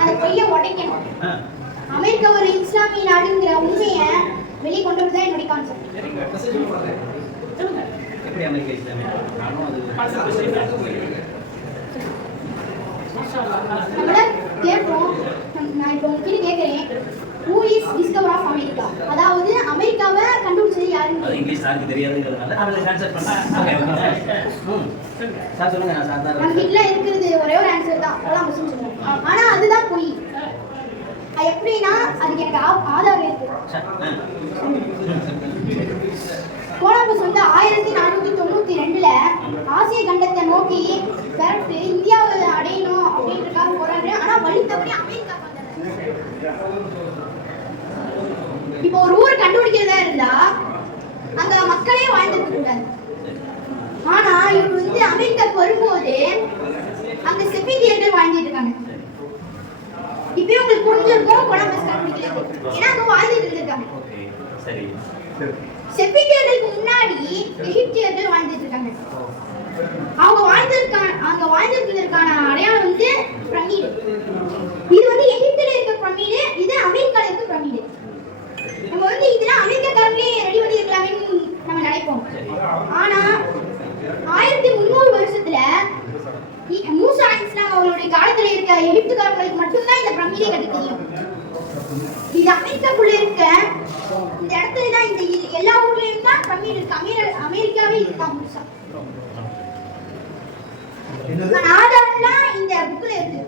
அந்த பொய்யை உடைக்கணும். அமெரிக்கா ஒரு இஸ்லாமிய நாடுங்கிற உண்மையை வெளியே கொண்டு வரதான் என்னுடைய கான்செப்ட். எப்படி அமெரிக்கா இஸ்லாமிய நானும் நம்மள கேட்போம். நான் இப்போ உங்ககிட்ட கேட்கிறேன், who is discover of America? அதாவது அமெரிக்காவை கண்டுபிடிச்சது யாருன்னு. அது இங்கிலீஷ் சாருக்கு தெரியாதுங்கிறதுனால அதை கான்செப்ட் பண்ணா சார் சொல்லுங்க. நான் சார் நம்ம வீட்ல இருக்கிறது ஒரே ஒரு ஆன்சர் தான், அவ்வளோ முஸ்லிம் சொல்லுவோம். ஆனா அதுதான் பொய். அது எப்படின்னா அதுக்கு எனக்கு ஆதாரம் இருக்கு. கொலம்பஸ் வந்து 1492 ஆசிய கண்டத்தை நோக்கி பெறட்டு இந்தியாவை அடையணும் அப்படின்றதுக்காக போறாரு. ஆனா வழி தவறி அமெரிக்கா வந்தாரு. இப்போ ஒரு ஊர் கண்டுபிடிக்கிறதா இருந்தா அங்க மக்களே வாழ்ந்துட்டு இருக்காங்க. ஆனா இவர் வந்து அமெரிக்காவுக்கு வரும்போது அங்க செப்பிந்தியர்கள் வாழ்ந்துட்டு இருக்காங்க. இப்பயும் உங்களுக்கு புரிஞ்சிருக்கும் கொலம்பஸ் கண்டுபிடிக்கிறது, ஏன்னா அங்க வாழ்ந்துட்டு இருக்காங்க. சரி, செப்பிந்தியர்களுக்கு முன்னாடி எகிப்தியர்கள் வாழ்ந்துட்டு இருக்காங்க. அவங்க வாழ்ந்திருக்கிறதுக்கான அடையாளம் வந்து பிரமிடு. இது வந்து எகிப்தில இருக்க பிரமிடு, இது அமெரிக்கால இருக்க பிரமிடு. நம்ம வந்து இதெல்லாம் அமெரிக்காக்காரங்களே ரெடி பண்ணி இருக்கலாம்னு நம்ம நினைப்போம். ஆனா 1300 வருஷத்துல மூசா அலைஹிஸ்ஸலாம் அவங்களுடைய காலத்துல இருக்க எகிப்துக்காரங்களுக்கு மட்டும்தான் இந்த பிரமிடை கட்ட தெரியும். இது அமெரிக்காக்குள்ள இருக்க இந்த இடத்துல தான், இந்த எல்லா ஊர்லயும் தான் பிரமிடு இருக்கு. அமெரிக்காவே இதுதான் முழுசா. ஆதாரம்லாம் இந்த புக்ல இருக்கு.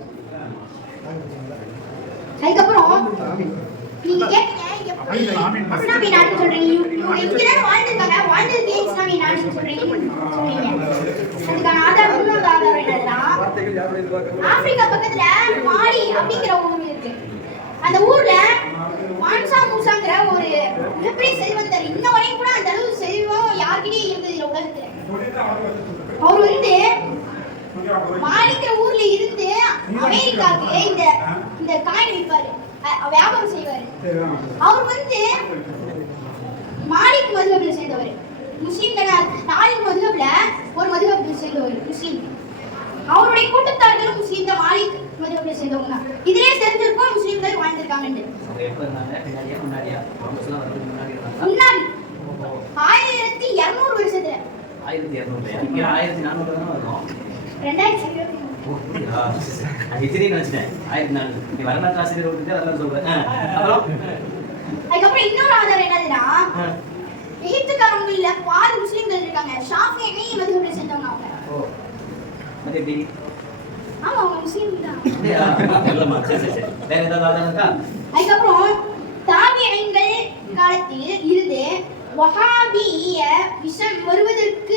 அதுக்கப்புறம் நீங்க கேட்டீங்க இஸ்லாமிய நாடு சொல்றீங்க, இங்கதான் வாழ்ந்துருக்காங்க, வாழ்ந்ததுக்கு இஸ்லாமிய நாடுன்னு சொல்றீங்க. அதுக்கான ஆதாரம் இன்னொரு ஆதாரம் என்னன்னா, ஆப்பிரிக்கா பக்கத்துல மாலி அப்படிங்கிற ஊர் இருக்கு. அந்த ஊர்ல மான்சா மூசாங்கிற ஒரு மிகப்பெரிய செல்வந்தர், இன்ன வரையும் கூட அந்த அளவு செல்வம் யார்கிட்டயும் இருந்தது இல்லை உலகத்துல. அவர் வந்து மாலிங்கிற ஊர்ல இருந்து அமெரிக்காவுக்கு இந்த காயின் விற்பாரு, வியாபாரம் செய்வாரு. அவர் வந்து மாலிக் மதுஹப்ல சேர்ந்தவர். முஸ்லீம்கள் 4 மதுஹப்ல ஒரு மதுஹப்ல சேர்ந்தவர் முஸ்லீம். அவருடைய கூட்டத்தார்களும் முஸ்லீம் தான், மாலிக் மதுஹப்ல சேர்ந்தவங்க தான். இதிலே தெரிஞ்சிருக்கும் முஸ்லீம்கள் வாழ்ந்திருக்காங்கன்னு. முன்னாடி 1200 வருஷத்துல 1400 தான் வரும். 2020 அதுக்கப்புறம் இன்னொரு ஆதாரம் என்னதுன்னா, எகிப்துக்காரங்கள்ல பாதி முஸ்லிம்கள் இருக்காங்க. ஷாஃபிஈ மதுஹபை சேர்ந்தவங்க அவங்க. ஆமா, அவங்க முஸ்லிம் தான். அதுக்கப்புறம் தாபியீன்கள் காலத்தில் இருந்து வஹாபிய விஷம் வருவதற்கு